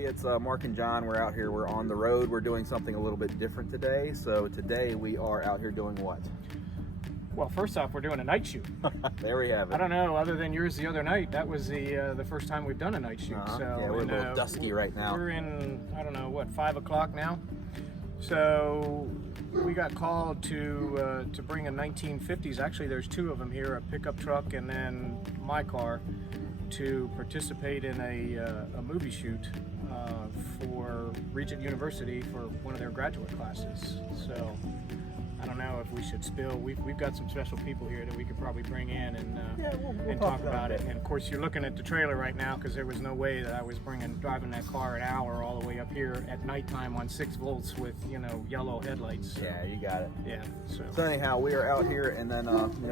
everybody, it's Mark and John. We're out here, we're on the road. We're doing something a little bit different today. So today we are out here doing what? Well, first off, we're doing a night shoot. There we have it. I don't know, other than yours the other night, that was the first time we've done a night shoot. So, yeah, we're a little dusky right now. We're in, I don't know, what, 5 o'clock now? So we got called to bring a 1950s, actually there's 2 of them here, a pickup truck and then my car, to participate in a movie shoot for Regent University for one of their graduate classes. So I don't know if we should spill. We've got some special people here that we could probably bring in and talk about it. And of course, you're looking at the trailer right now because there was no way that I was driving that car an hour all the way up here at nighttime on 6 volts with yellow headlights. So, yeah, you got it. Yeah. So anyhow, we are out here, and then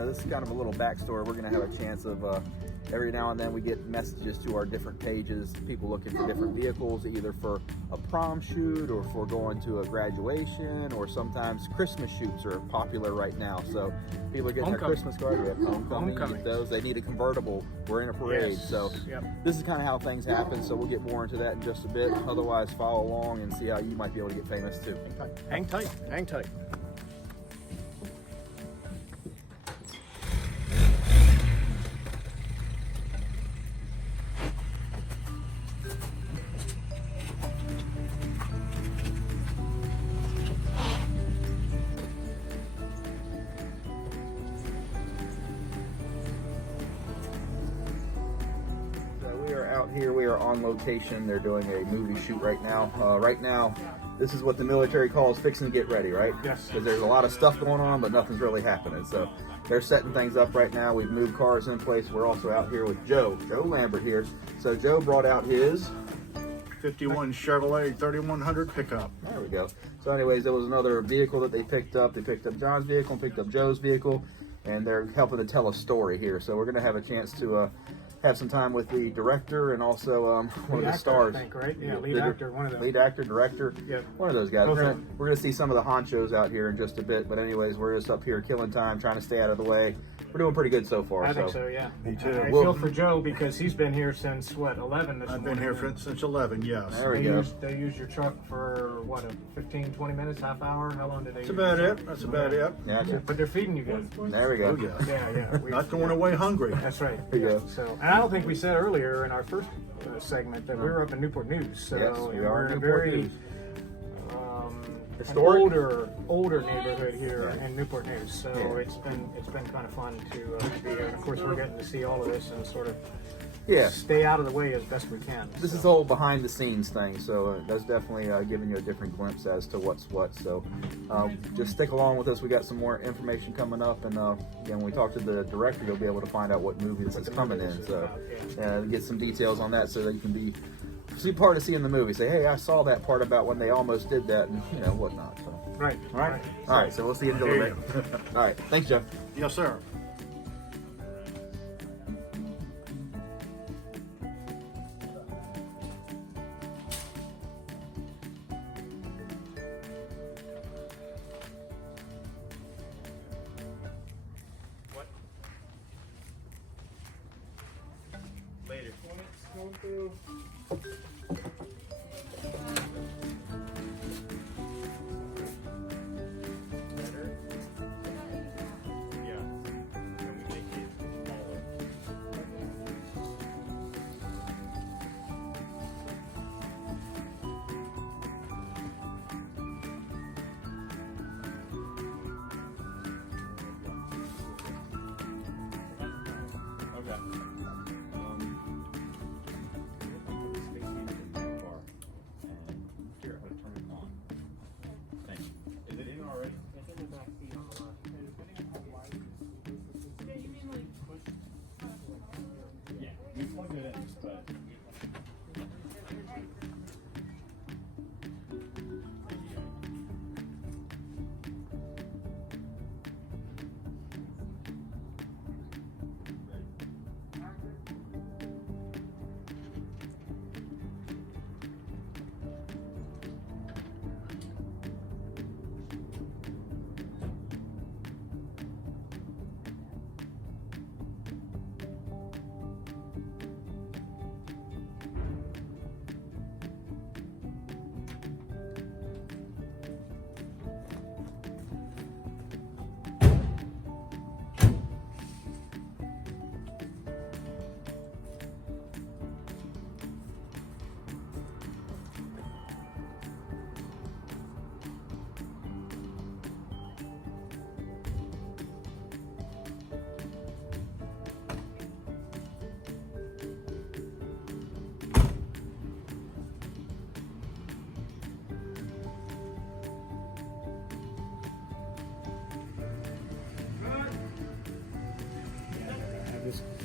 this is kind of a little backstory. We're going to have a chance of every now and then we get messages to our different pages, people looking for different vehicles, either for a prom shoot or for going to a graduation, or sometimes Christmas shoots are popular right now. So people are getting their Christmas cars. We have homecoming, get those. They need a convertible. We're in a parade. Yes. So this is kind of how things happen. So we'll get more into that in just a bit. Otherwise, follow along and see how you might be able to get famous too. Hang tight. Hang tight. Out here, we are on location. They're doing a movie shoot right now. Right now, this is what the military calls fixing to get ready, right? Yes. Because there's a lot of stuff going on, but nothing's really happening. So they're setting things up right now. We've moved cars in place. We're also out here with Joe Lambert here. So Joe brought out his 51 Chevrolet 3100 pickup. There we go. So anyways, there was another vehicle that they picked up. They picked up John's vehicle and picked up Joe's vehicle, and they're helping to tell a story here. So we're going to have a chance to have some time with the director and also one of the stars. I think, right? Yeah, lead actor, one of them. Lead actor, director, one of those guys. We're going to see some of the honchos out here in just a bit. But anyways, we're just up here killing time, trying to stay out of the way. We're doing pretty good so far. I think so, yeah. Me too. I feel for Joe because he's been here since, what, 11 this I've morning? been here since 11, yes. There we go. They use your truck for, what, 15, 20 minutes, half hour? How long do they use That's about it. That's about it. Yeah, but they're feeding you good. there we go. Oh, yeah. Yeah. Not going away hungry. That's right. There you go. So, and I don't think we said earlier in our first segment that we were up in Newport News. So yes, we are in a Newport very News. Historic, older neighborhood here in Newport News. So it's been kind of fun to be here. And of course, we're getting to see all of this and sort of stay out of the way as best we can. This is all behind the scenes thing, so that's definitely giving you a different glimpse as to what's what. So just stick along with us. We got some more information coming up, and again, when we talk to the director, you'll be able to find out what movie this is coming in. So get some details on that so that you can be part of seeing the movie. Say, hey, I saw that part about when they almost did that, and whatnot. So. Right. All right. So we'll see you in a little bit. All right. Thanks, Jeff. Yes, sir. What? Later.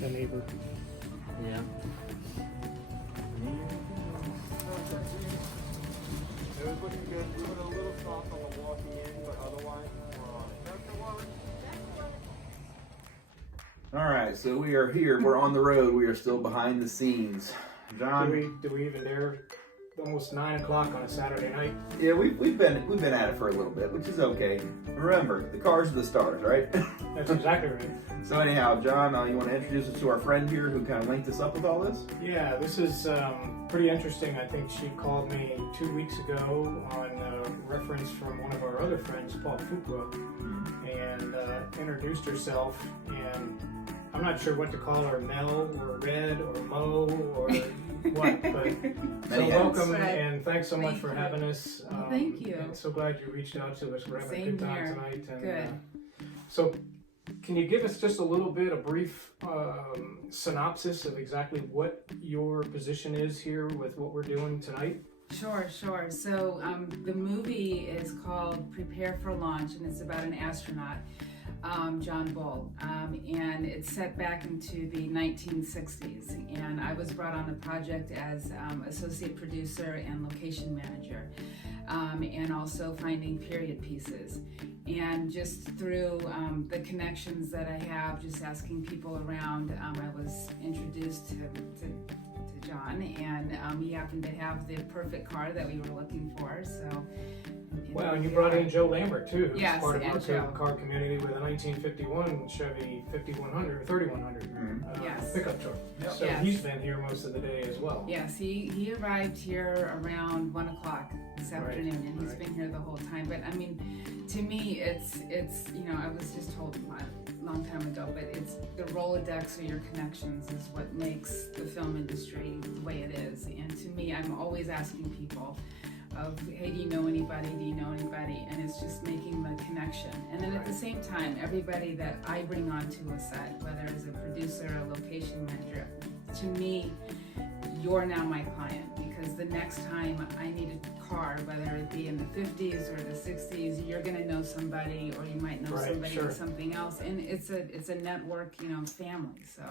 the neighbor. Yeah. It was looking good. We were a little soft on the walking in, but otherwise, All right, so we are here. We're on the road. We are still behind the scenes. John, do we even dare? Almost 9 o'clock on a Saturday night. yeah, we've been at it for a little bit, which is okay. Remember, the cars are the stars, right? That's exactly right. So anyhow, John, you want to introduce us to our friend here who kind of linked us up with all this? Yeah, this is pretty interesting. I think she called me 2 weeks ago on reference from one of our other friends, Paul Fuqua, and introduced herself. And I'm not sure what to call her, Mel or Red or Mo or what, but so welcome and thanks so much for having us. Thank you. And so glad you reached out to us. We're having a good time Same here. tonight. And, Good. So, can you give us just a little bit, a brief synopsis of exactly what your position is here with what we're doing tonight? Sure. So the movie is called Prepare for Launch, and it's about an astronaut, John Bull, and it's set back into the 1960s. And I was brought on the project as associate producer and location manager, and also finding period pieces. And just through the connections that I have, just asking people around, I was introduced to John, and he happened to have the perfect car that we were looking for. So, Well, and you brought in Joe Lambert too, who's Yes, part of and our Joe. car community with a 1951 Chevy 5100 or 3100 Yes. pickup truck. Yep. So Yes. he's been here most of the day as well. Yes, he arrived here around 1 o'clock this afternoon, and he's been here the whole time. But I mean, to me, it's I was just told a long time ago, but it's the Rolodex or your connections is what makes the film industry the way it is. And to me, I'm always asking people of, hey, do you know anybody? Do you know anybody? And it's just making the connection. And then at the same time, everybody that I bring onto a set, whether as a producer or location manager, to me, you're now my client, because the next time I need a car, whether it be in the 50s or the 60s, you're going to know somebody, or you might know somebody with something else. And it's a network, family. So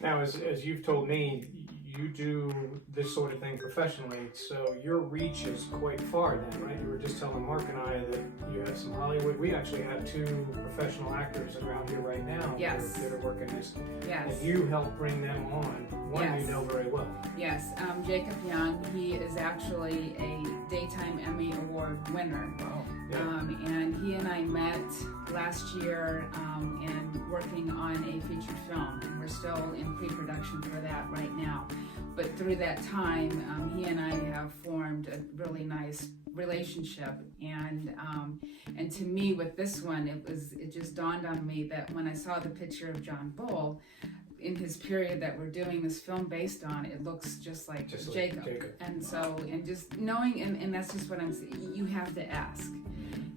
Now, as you've told me, you do this sort of thing professionally, so your reach is quite far then, right? You were just telling Mark and I that you have some Hollywood. We actually have 2 professional actors around here right now that are working this. yes. And you help bring them on. One Yes. you know very well. Yes, Jacob Young, he is actually a Daytime Emmy Award winner. Wow. Yeah. And he and I met last year and working on a feature film. And we're still in pre-production for that right now. But through that time, he and I have formed a really nice relationship. And to me, with this one, it just dawned on me that when I saw the picture of John Bull, in his period that we're doing this film based on, it looks just like Jacob. And so, and just knowing, and that's just what I'm saying, you have to ask.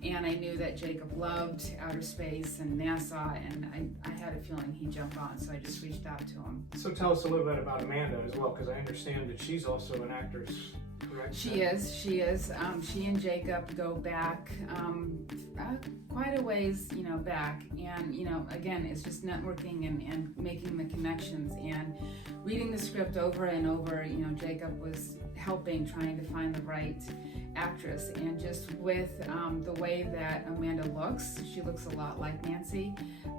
And I knew that Jacob loved outer space and NASA, and I had a feeling he'd jump on, so I just reached out to him. So tell us a little bit about Amanda as well, because I understand that she's also an actress, correct? She is. She and Jacob go back quite a ways, back. And, again, it's just networking and making the connections and reading the script over and over. Jacob was helping, trying to find the right actress. And just with the way that Amanda looks, she looks a lot like Nancy,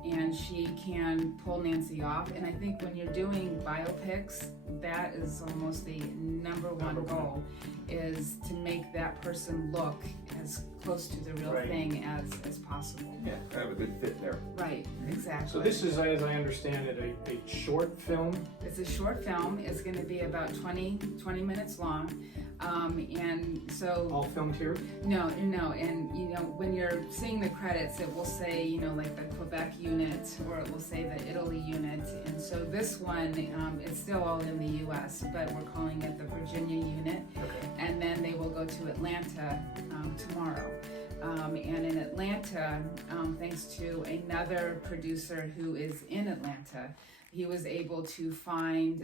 and she can pull Nancy off. And I think when you're doing biopics, that is almost the number one goal, is to make that person look as close to the real thing as possible. Yeah, have a good fit there. Right, exactly. So this is, as I understand it, a short film. It's a short film. It's going to be about 20 minutes long. And so All filmed here? No, and when you're seeing the credits, it will say, like the Quebec unit, or it will say the Italy unit. And so this one, it's still all in the US, but we're calling it the Virginia unit. Okay. And then they will go to Atlanta tomorrow. And in Atlanta, thanks to another producer who is in Atlanta, he was able to find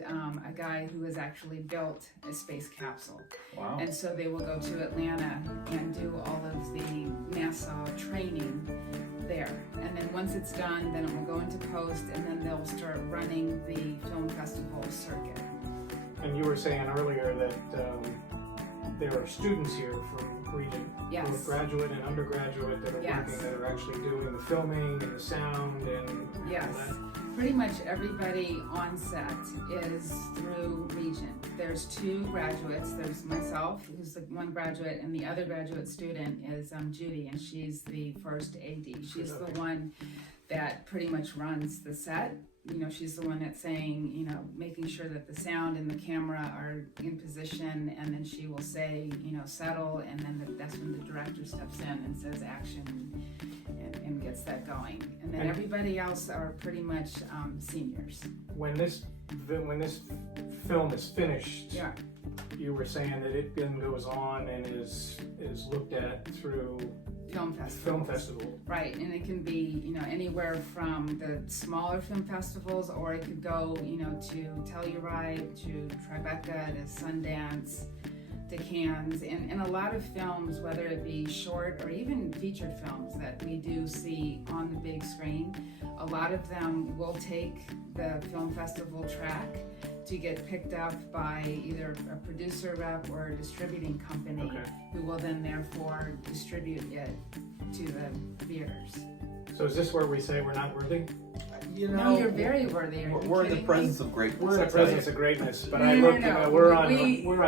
a guy who has actually built a space capsule. Wow. And so they will go to Atlanta and do all of the NASA training there. And then once it's done, then it will go into post, and then they'll start running the film festival circuit. And you were saying earlier that there are students here from Region, Yes. both graduate and undergraduate, that are Yes. working, that are actually doing the filming and the sound and Yes. all that. Pretty much everybody on set is through Region. There's 2 graduates. There's myself, who's the one graduate, and the other graduate student is Judy, and she's the first AD. She's the one that pretty much runs the set. You know, she's the one that's saying, you know, making sure that the sound and the camera are in position, and then she will say, you know, settle, and then that's when the director steps in and says action and gets that going. And then And- everybody else are pretty much seniors. When this film is finished, Yeah. you were saying that it then goes on and is looked at through Film festival. film festival. Right, and it can be, you know, anywhere from the smaller film festivals, or it could go, you know, to Telluride, to Tribeca, to Sundance, to Cannes, and a lot of films, whether it be short or even featured films that we do see on the big screen, a lot of them will take the film festival track to get picked up by either a producer rep or a distributing company, Okay. who will then therefore distribute it to the theaters. So is this where we say we're not worthy? You No, you're very worthy. Are you we're in the kidding presence of greatness. We're in the I tell you. presence of greatness, but No, I no, looked, no. we're on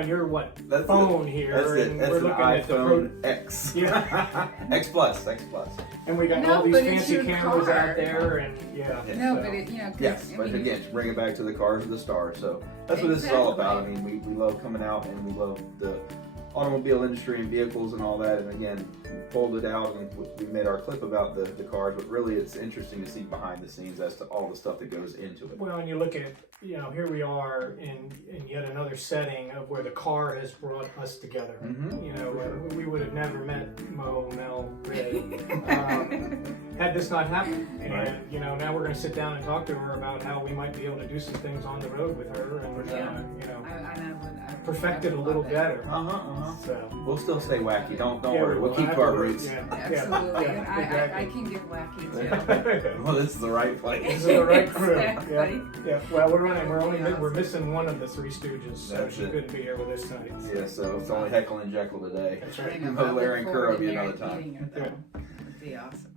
your That's phone the, here, That's and the we're looking at the iPhone X. Yeah. X Plus, X Plus. and we got No, all these but it's fancy your cameras car. out there, and yeah. Yeah. No, so- but it, you know, 'cause, Yes, I but mean, again, to bring it back to the cars of the stars. So that's what this is all about. I Exactly. mean, we love coming out and we love the automobile industry and vehicles and all that. And again, we pulled it out and we made our clip about the cars, but really it's interesting to see behind the scenes as to all the stuff that goes into it. Well, and you look at, you know, here we are in yet another setting of where the car has brought us together. Mhm. You know, we would have never met Mo, Mel, Ray, had this not happened. And, Right. you know, now we're going to sit down and talk to her about how we might be able to do some things on the road with her and, Yeah. you know, I would perfect it a love little it. better. So So, we'll still stay wacky. Don't yeah, worry. We'll keep to our roots. Yeah, Absolutely, yeah, and I exactly. can get wacky too. Well, this is the right place. This is the right crew. Exactly. Yeah. Well, we're missing one of the Three Stooges, so That's she it. couldn't be here with us tonight. Yeah, so it's only Heckle and Jekyll today. That's I right. know, No, but I look Larry and forward Kerr will to be another time. meeting her, though. It'd be awesome.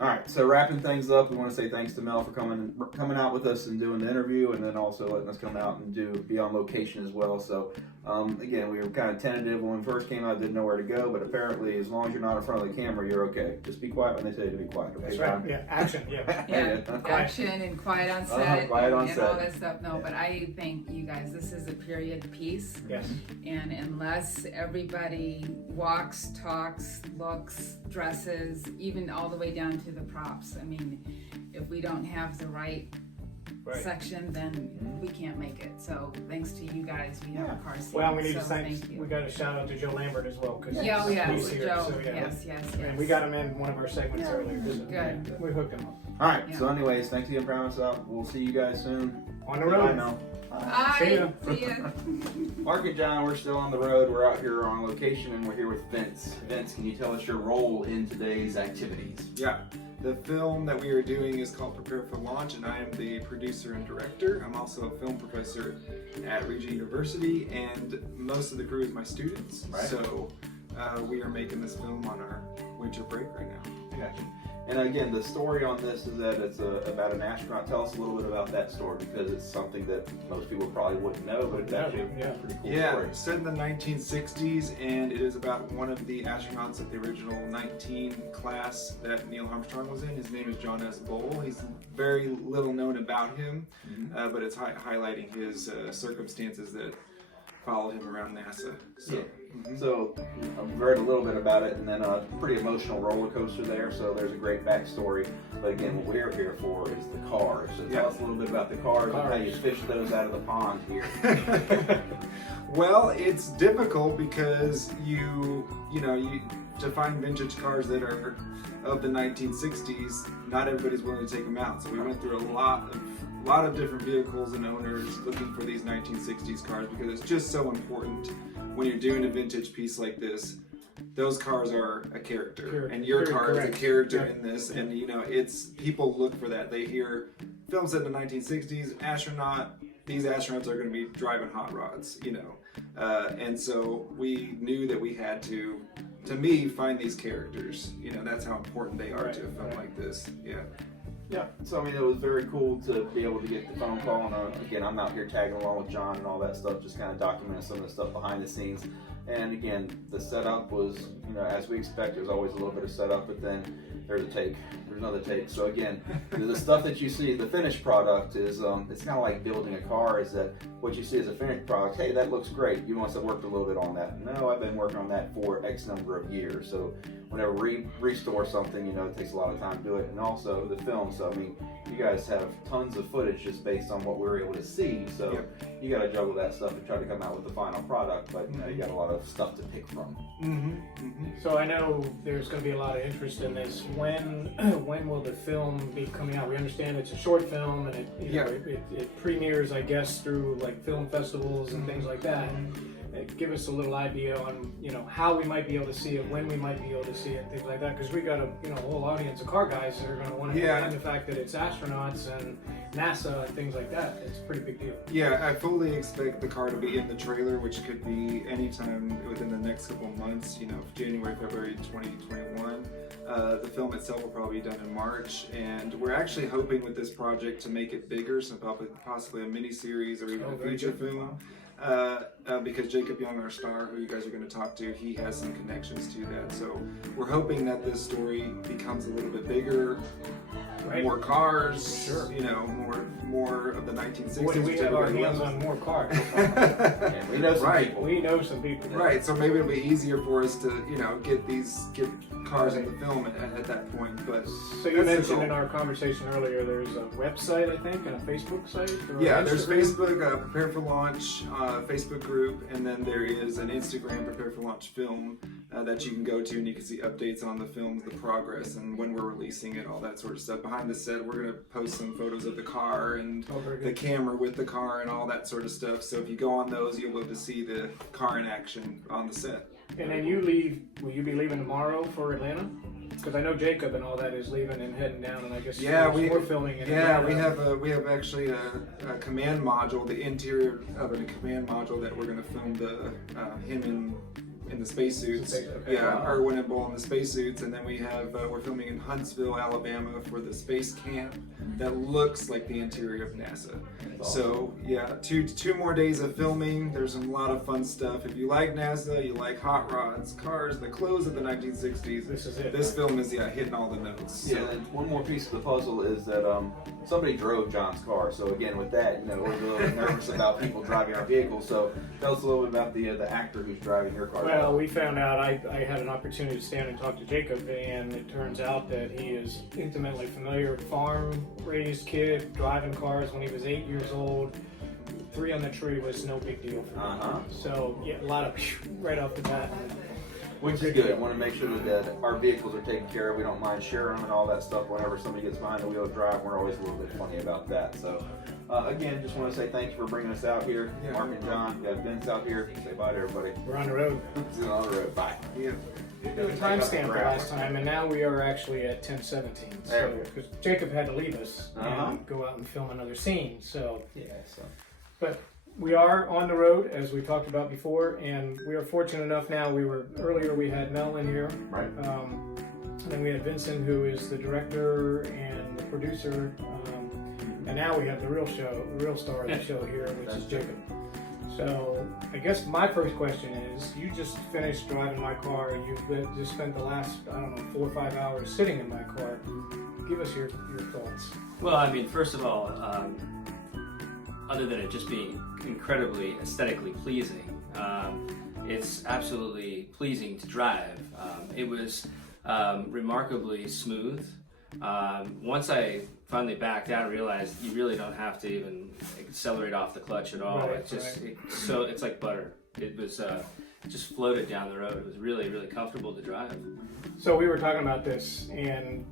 All right, so wrapping things up, we want to say thanks to Mel for coming out with us and doing the interview, and then also letting us come out and be on location as well. So again, we were kind of tentative when we first came out, didn't know where to go, but apparently, as long as you're not in front of the camera, you're okay. Just be quiet when they say to be quiet. Okay, That's right. John? Yeah. Action. Yeah. Yeah, Quiet. action and quiet on set, quiet on and all set. that stuff. No, but I thank you guys. This is a period piece. Yes. And unless everybody walks, talks, looks, dresses, even all the way down to the props, I mean, if we don't have the right Right. section, then we can't make it. So thanks to you guys, we have a car scene. Well, we need so to thank. thank We you. got a shout out to Joe Lambert as well because Yeah, he's yes, here. Joe. So yeah. Yes, yes. And we got him in one of our segments Yeah. earlier. So, Good. yeah, we hooked him up. All right, Yeah. so anyways, thanks again for having us out. We'll see you guys soon. On the Bye road. now. Bye. See ya. See ya. Mark and John, we're still on the road. We're out here on location, and we're here with Vince. Vince, can you tell us your role in today's activities? Yeah, the film that we are doing is called Prepare for Launch, and I am the producer and director. I'm also a film professor at Regent University, and most of the crew is my students. Right. So we are making this film on our winter break right now. Gotcha. And again, the story on this is that it's about an astronaut. Tell us a little bit about that story, because it's something that most people probably wouldn't know, but it's actually Yeah. a pretty cool Yeah, story. it's set in the 1960s, and it is about one of the astronauts of the original 19 class that Neil Armstrong was in. His name is John S. Bowl. He's very little known about him, but it's highlighting his circumstances that followed him around NASA. So So I've read a little bit about it, and then a pretty emotional roller coaster there. So there's a great backstory. But again, what we're here for is the cars. So tell us a little bit about the cars and how you fish those out of the pond here. Well, it's difficult because you to find vintage cars that are of the 1960s, not everybody's willing to take them out. So we went through a lot of different vehicles and owners looking for these 1960s cars because it's just so important when you're doing a vintage piece like this. Those cars are a character, and your car is a character in this. And it's people look for that. They hear film set in the 1960s, astronaut. These astronauts are going to be driving hot rods, and so we knew that we had to me, find these characters. That's how important they are to a film like this. Yeah, so I mean, it was very cool to be able to get the phone call, and again, I'm out here tagging along with John and all that stuff, just kind of documenting some of the stuff behind the scenes. And again, the setup was, as we expect, there's always a little bit of setup, but then there's another take. So again, the stuff that you see, the finished product is, it's kind of like building a car, is that what you see as a finished product, hey, that looks great, you must have worked a little bit on that. No, I've been working on that for X number of years. So whenever we restore something, it takes a lot of time to do it. And also the film, so I mean, you guys have tons of footage just based on what we were able to see, so you got to juggle that stuff and try to come out with the final product, but you got a lot of stuff to pick from. So I know there's going to be a lot of interest in this. When will the film be coming out? We understand it's a short film, and it premieres, I guess, through like film festivals and things like that. Give us a little idea on how we might be able to see it, when we might be able to see it, things like that. Because we got a whole audience of car guys that are going to want to understand the fact that it's astronauts and NASA and things like that. It's a pretty big deal. Yeah, I fully expect the car to be in the trailer, which could be anytime within the next couple of months. January, February 2021. The film itself will probably be done in March, and we're actually hoping with this project to make it bigger, so possibly a mini-series or even a feature film. Because Jacob Young, our star, who you guys are going to talk to, he has some connections to that. So we're hoping that this story becomes a little bit bigger, more cars, more of the 1960s. Boy, do we have our hands on more cars. We know some people. We know some people. Right, so maybe it'll be easier for us to, get cars in the film at that point. But so you mentioned in our conversation earlier, there's a website, I think, and a Facebook site. There's Facebook, Prepare for Launch Facebook group, and then there is an Instagram, Prepare for Launch Film, that you can go to, and you can see updates on the films, the progress, and when we're releasing it, all that sort of stuff. Behind the set, we're going to post some photos of the car and the camera with the car and all that sort of stuff. So if you go on those, you'll be able to see the car in action on the set. And then will you be leaving tomorrow for Atlanta? Because I know Jacob and all that is leaving and heading down, and I guess we're filming in Atlanta. we have actually a command module, the interior of a command module that we're going to film him in the spacesuits. Erwin and Bull in the spacesuits, and then we're filming in Huntsville, Alabama for the space camp that looks like the interior of NASA. So two more days of filming. There's a lot of fun stuff. If you like NASA, you like hot rods, cars, the clothes of the 1960s. This is it. This film is hitting all the notes. Yeah, and one more piece of the puzzle is that somebody drove John's car. So again, with that, we're a little nervous about people driving our vehicles. So tell us a little bit about the actor who's driving your car. Well, we found out, I had an opportunity to stand and talk to Jacob, and it turns out that he is intimately familiar, farm-raised kid, driving cars when he was 8 years old. 3 on the tree was no big deal for him. So, a lot of right off the bat. Which is good. I want to make sure that our vehicles are taken care of. We don't mind sharing them and all that stuff. Whenever somebody gets behind the wheel to drive, we're always a little bit funny about that. So, again, just want to say thanks for bringing us out here. Mark and John, got Vince out here. Say bye to everybody. We're on the road. We're on the road. Bye. Yeah. We did a timestamp the last time, and now we are actually at 10:17. So, because Jacob had to leave us and go out and film another scene. So, but we are on the road, as we talked about before, and we are fortunate enough now. Earlier we had Mel in here. Right. And then we had Vincent, who is the director and the producer. And now we have the real star of the show here, which is Jacob. So I guess my first question is, you just finished driving my car, and you've just spent the last, 4 or 5 hours sitting in my car. Give us your thoughts. Well, I mean, first of all, other than it just being incredibly aesthetically pleasing, it's absolutely pleasing to drive. It was remarkably smooth. Once I finally backed out, I realized you really don't have to even accelerate off the clutch at all. Right, It's just it's like butter. It was just floated down the road. It was really, really comfortable to drive. So we were talking about this, and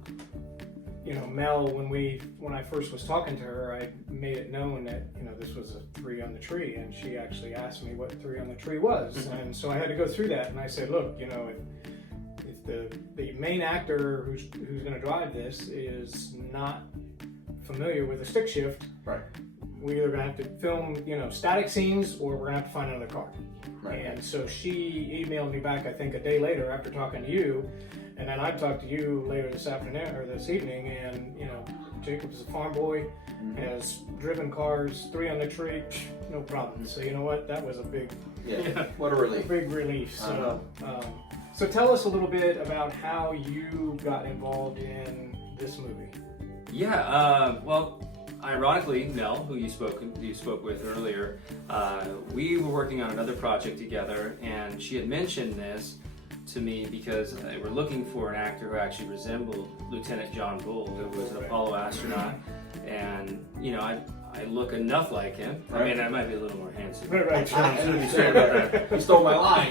you know, Mel, when I first was talking to her, I made it known that, you know, this was a 3 on the tree, and she actually asked me what 3 on the tree was, and so I had to go through that, and I said, look, you know, if the main actor who's going to drive this is not familiar with a stick shift, Right. we're either going to have to film, you know, static scenes, or we're going to have to find another car. Right. And so she emailed me back, I think, a day later after talking to you. And then I talked to you later this afternoon or this evening, and you know, Jacob's a farm boy, has driven cars, 3 on the tree, no problem. So you know what? That was a big, What a relief. big relief. So, so tell us a little bit about how you got involved in this movie. Yeah, well, ironically, Mel, who you spoke with earlier, we were working on another project together, and she had mentioned this to me because they were looking for an actor who actually resembled Lieutenant John Bull, who was an Apollo astronaut, and you know, I look enough like him. I mean, I might be a little more handsome. Right, sure. To be straight about that. You stole my line.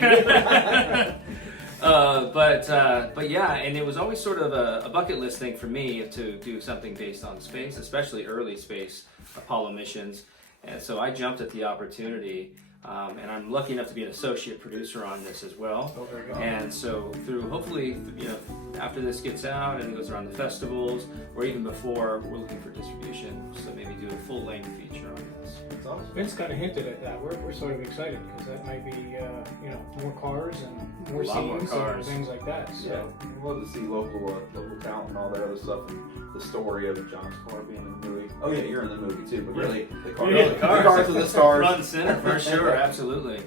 But yeah, and it was always sort of a bucket list thing for me to do something based on space, especially early space Apollo missions. And so I jumped at the opportunity, and I'm lucky enough to be an associate producer on this as well. Oh, very good. And so through, hopefully, you know, after this gets out and it goes around the festivals, or even before, we're looking for distribution, so maybe do a full-length feature on this. That's awesome. Vince kind of hinted at that. We're sort of excited because that might be, you know, more cars and more A lot more scenes cars. and things like that. So. Yeah, we'd love to see local talent and all that other stuff, and the story of John's car being in the movie. Oh yeah, you're in the movie too, but really the cars, Yeah, the cars are the stars. Front and center, for sure, absolutely.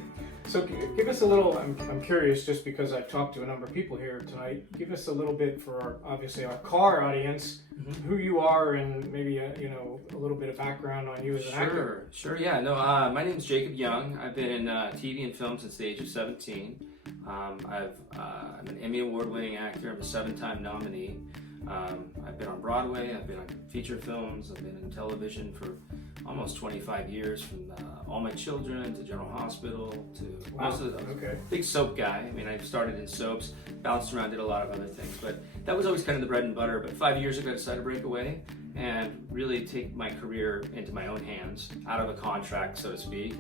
So give us a little, I'm curious, just because I've talked to a number of people here tonight, give us a little bit for obviously our car audience, who you are, and maybe you know, a little bit of background on you as an actor. Sure, yeah. No, my name's Jacob Young. I've been in TV and film since the age of 17. I'm an Emmy Award-winning actor. I'm a 7-time nominee. I've been on Broadway. I've been on feature films. I've been in television for almost 25 years, from All My Children to General Hospital to most of the big soap guy. I mean, I started in soaps, bounced around, did a lot of other things, but that was always kind of the bread and butter. But 5 years ago, I decided to break away and really take my career into my own hands, out of a contract, so to speak,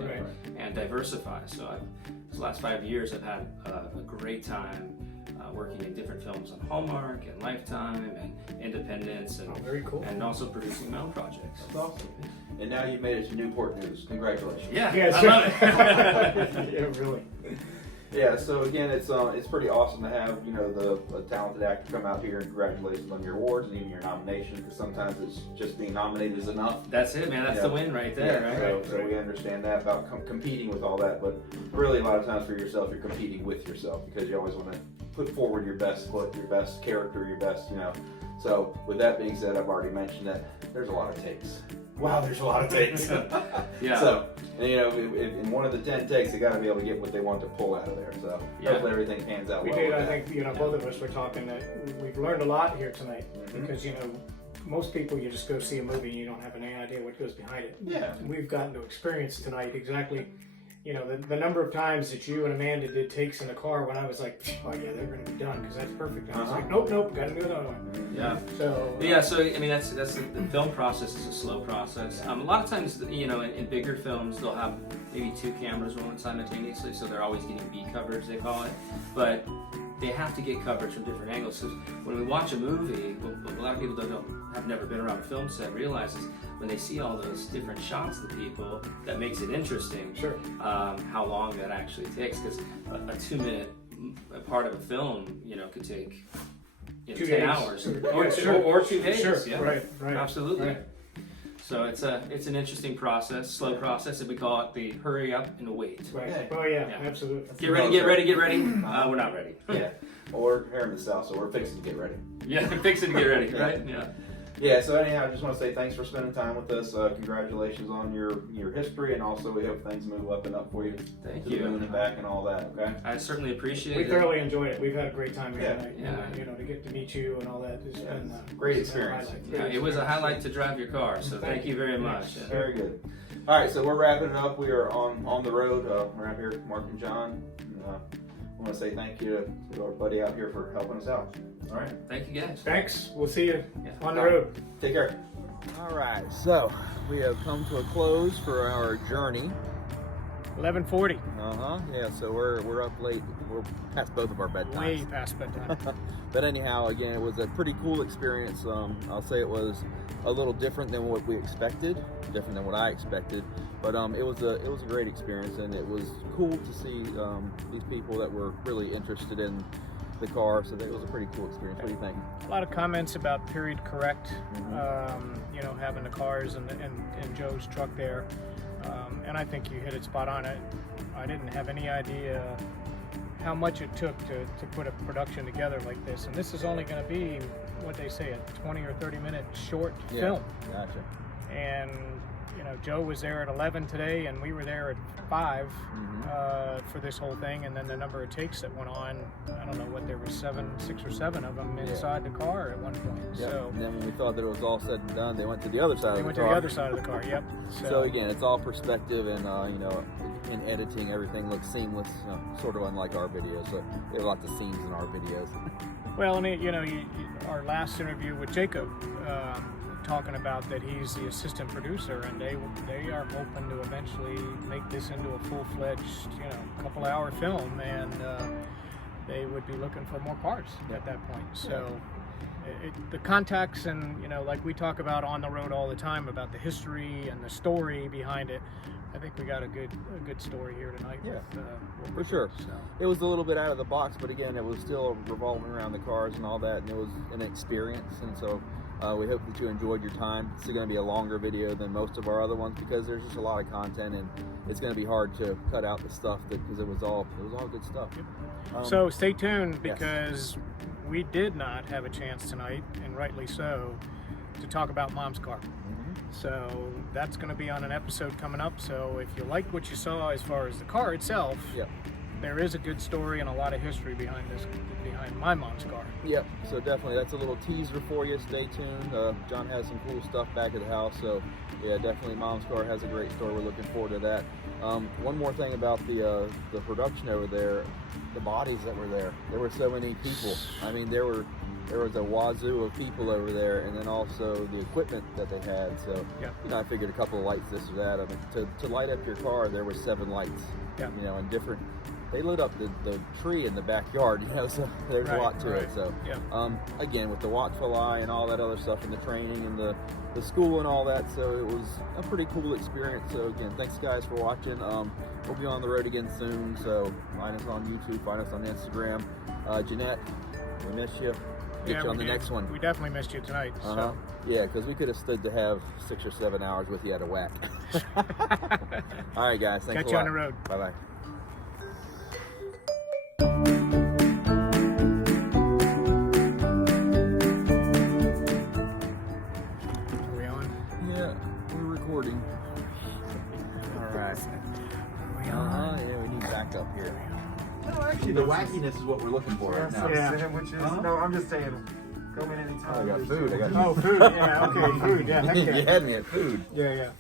and diversify. So these last 5 years, I've had a great time working in different films on Hallmark and Lifetime and Independence, and very cool. and also producing my own projects. That's awesome. And now you've made it to Newport News. Congratulations. Yeah, Yeah, I sure. love it. Yeah, really. Yeah, so again, it's pretty awesome to have, you know, a talented actor come out here, and congratulations on your awards and even your nomination, because sometimes it's just being nominated is enough. That's it, man. That's the win right there, right? So we understand that about competing with all that, but really a lot of times for yourself, you're competing with yourself, because you always want to put forward your best foot, your best character, your best, you know. So with that being said, I've already mentioned that there's a lot of takes. Wow, there's a lot of takes. Yeah. So, and, you know, in one of the 10 takes, they got to be able to get what they want to pull out of there. So hopefully everything pans out We well. did. with I that. think, you know, both of us were talking that we've learned a lot here tonight, because, you know, most people, you just go see a movie and you don't have any idea what goes behind it. Yeah. We've gotten to experience tonight exactly, you know, the number of times that you and Amanda did takes in the car when I was like, oh yeah, they're going to be done because that's perfect. And I was like, nope, got to do another one. Yeah. So Yeah, so I mean that's the film process is a slow process. A lot of times, you know, in bigger films they'll have maybe 2 cameras rolling simultaneously, so they're always getting B coverage, they call it. But they have to get coverage from different angles. So when we watch a movie, what a lot of people have never been around a film set realizes when they see all those different shots of the people, that makes it interesting. Sure. How long that actually takes, because a 2-minute part of a film, you know, could take 2 10 days. hours Sure. or 2 days. Sure. Yeah. Right. Absolutely. Right. So it's an interesting process, slow process, and we call it the hurry up and wait. Right. Okay. Oh yeah, Yeah. absolutely. Get ready. We're not ready. Yeah. Well, we're here in the South, so we're fixing to get ready. Yeah, fixing to get ready, right? Yeah. Yeah, so anyhow, I just want to say thanks for spending time with us. Congratulations on your history, and also we hope things move up and up for you. Thank to you. the moon and back and all that, okay? I certainly appreciate We it. thoroughly enjoyed it. We've had a great time here Yeah. tonight. Yeah. You know, to get to meet you and all that has been Great it's been a experience. highlight. Yeah, it was a highlight to drive your car, so thank you very much. Very good. All right, so we're wrapping it up. We are on the road. We're out here, Mark and John. And, I want to say thank you to our buddy out here for helping us out. All right. Thank you, guys. Thanks. We'll see you Yeah. on the road. Take care. All right, so we have come to a close for our journey. 11:40. Yeah, so we're up late. We're past both of our bedtimes. Way past bedtime. But anyhow, again, it was a pretty cool experience. I'll say it was a little different than what we expected, different than what I expected. But it was a great experience, and it was cool to see these people that were really interested in the car. So that was a pretty cool experience. What do you think? A lot of comments about period correct, Mm-hmm. you know, having the cars and Joe's truck there. And I think you hit it spot on. I didn't have any idea how much it took to put a production together like this. And this is only going to be, what they say, a 20 or 30 minute short film. Gotcha. And, you know, Joe was there at 11 today, and we were there at 5 for this whole thing. And then the number of takes that went on, I don't know what, there were 6 or 7 of them inside the car at one point. Yep. So And then when we thought that it was all said and done, they went to the other side they of went the to car. the other side of the car, yep. So again, it's all perspective, and you know, in editing, everything looks seamless, sort of unlike our videos. So there are lots of scenes in our videos. Well, and you know, our last interview with Jacob, talking about that he's the assistant producer, and they are hoping to eventually make this into a full-fledged, you know, couple-hour film, and they would be looking for more cars at that point. So the contacts, and you know, like we talk about on the road all the time about the history and the story behind it. I think we got a good story here tonight. Yeah, with for sure. So. It was a little bit out of the box, but again, it was still revolving around the cars and all that, and it was an experience. And so we hope that you enjoyed your time. It's going to be a longer video than most of our other ones because there's just a lot of content, and it's going to be hard to cut out the stuff because it was all good stuff. So stay tuned, because we did not have a chance tonight, and rightly so, to talk about Mom's car. So that's going to be on an episode coming up. So if you like what you saw as far as the car itself, there is a good story and a lot of history behind my mom's car. Yep, so definitely that's a little teaser for you. Stay tuned. John has some cool stuff back at the house, so yeah, definitely Mom's car has a great story. We're looking forward to that. One more thing about the production over there, the bodies that were there. There were so many people. I mean, there was a wazoo of people over there, and then also the equipment that they had. So you know, I figured a couple of lights, this or that. I mean, to light up your car, there were 7 lights. You know, and different. They lit up the tree in the backyard, you know, so there's a lot to it. So, again, with the watchful eye and all that other stuff, and the training and the school and all that, so it was a pretty cool experience. So, again, thanks, guys, for watching. We'll be on the road again soon, so find us on YouTube, find us on Instagram. Jeanette, we miss you. Get you on the next one. We definitely missed you tonight. So. Yeah, because we could have stood to have 6 or 7 hours with you at a whack. All right, guys, thanks a lot. Catch you on the road. Bye-bye. Recording. All right. Yeah, we need backup here. No, actually, the wackiness is what we're looking for right now. No, I'm just saying, come in anytime. I got food. Oh, food. Yeah, okay, food. Yeah, heck You yeah. had me at food. Yeah.